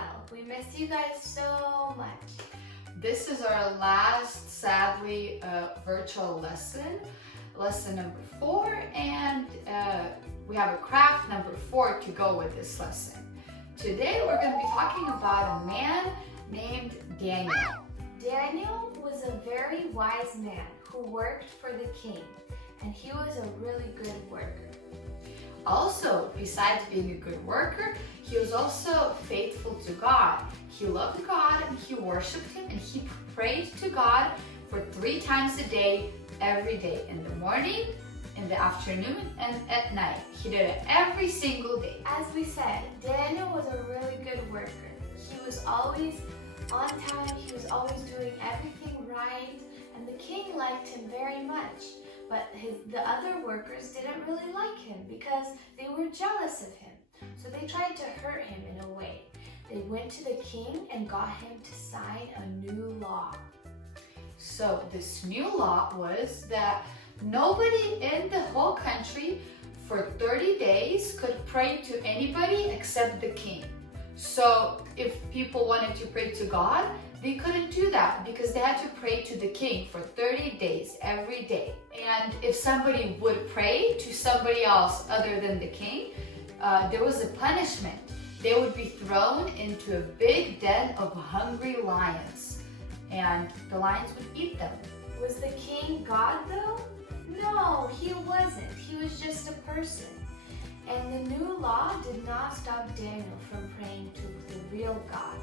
well. We miss you guys so much. This is our last, sadly, virtual lesson number 4, and we have a craft number 4 to go with this lesson. Today we're going to be talking about a man named Daniel. Daniel was a very wise man who worked for the king, and he was a really good worker. Also, besides being a good worker, he was also faithful to God. He loved God and he worshiped Him, and he prayed to God for 3 times a day, every day, in the morning, in the afternoon, and at night. He did it every single day. As we said, Daniel was a really good worker. He was always on time, he was always doing everything right, and the king liked him very much. But the other workers didn't really like him because they were jealous of him. So they tried to hurt him in a way. They went to the king and got him to sign a new law. So this new law was that nobody in the whole country for 30 days could pray to anybody except the king. So if people wanted to pray to God, they couldn't do that because they had to pray to the king for 30 days, every day. And if somebody would pray to somebody else other than the king, there was a punishment. They would be thrown into a big den of hungry lions, and the lions would eat them. Was the king God though? No, he wasn't. He was just a person. And the new law did not stop Daniel from praying to the real God.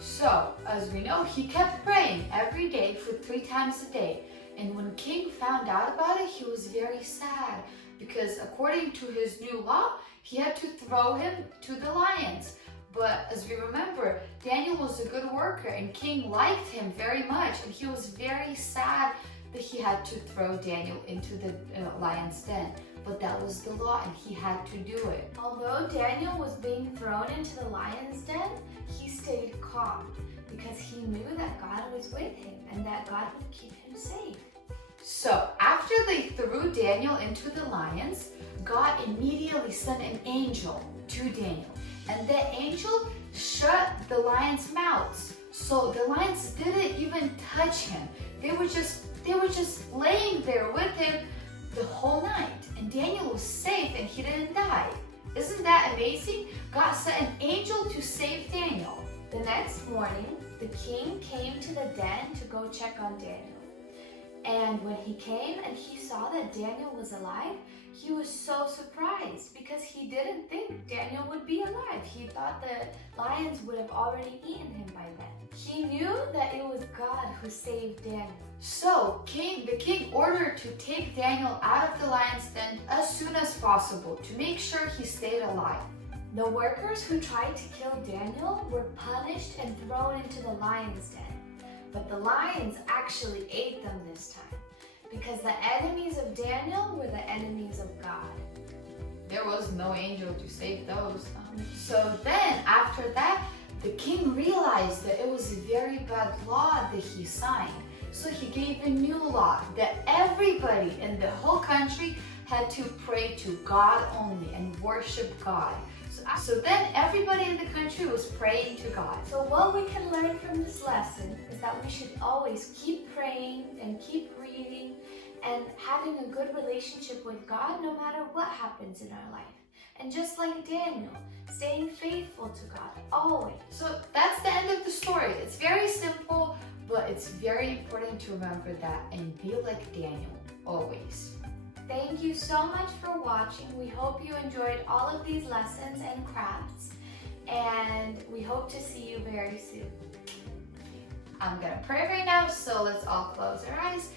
So, as we know, he kept praying every day for 3 times a day. And when King found out about it, he was very sad because according to his new law, he had to throw him to the lions. But as we remember, Daniel was a good worker and King liked him very much, and he was very sad that he had to throw Daniel into the lion's den. But that was the law and he had to do it. Although Daniel was being thrown into the lion's den, he stayed calm because he knew that God was with him and that God would keep him safe. So after they threw Daniel into the lions, God immediately sent an angel to Daniel. And the angel shut the lions' mouths. So the lions didn't even touch him. They were just laying there with him the whole night. And Daniel was safe and he didn't die. Isn't that amazing? God sent an angel to save Daniel. The next morning, the king came to the den to go check on Daniel. And when he came and he saw that Daniel was alive, he was so surprised because he didn't think Daniel would be alive. He thought the lions would have already eaten him by then. He knew that it was God who saved Daniel. So the king ordered to take Daniel out of the lion's den as soon as possible to make sure he stayed alive. The workers who tried to kill Daniel were punished and thrown into the lion's den. But the lions actually ate them this time because the enemies of Daniel were the enemies of God. There was no angel to save those. So then, after that, the king realized that it was a very bad law that he signed. So he gave a new law that everybody in the whole country had to pray to God only and worship God. So then everybody in the country was praying to God. So what we can learn from this lesson is that we should always keep praying and keep reading and having a good relationship with God no matter what happens in our life. And just like Daniel, staying faithful to God always. So that's the end of the story. It's very simple, but it's very important to remember that and be like Daniel always. Thank you so much for watching. We hope you enjoyed all of these lessons and crafts, and we hope to see you very soon. I'm gonna pray right now, so let's all close our eyes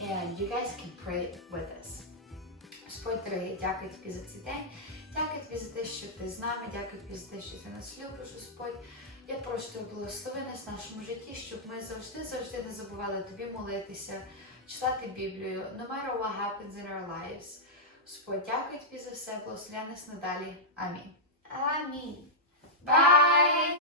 and you guys can pray with us. Господь дорогий, дякую тобі за цей день. Дякую тобі за те, що ти з нами. Дякую тобі за те, що ти нас любиш, Господь. Я прошу тебе, благослови нас в нашому житті, щоб ми завжди не забували тобі молитися, читати Біблію, no matter what happens in our lives. Господь, дякую тобі за все, благослови нас надалі. Амінь. Амінь. Bye!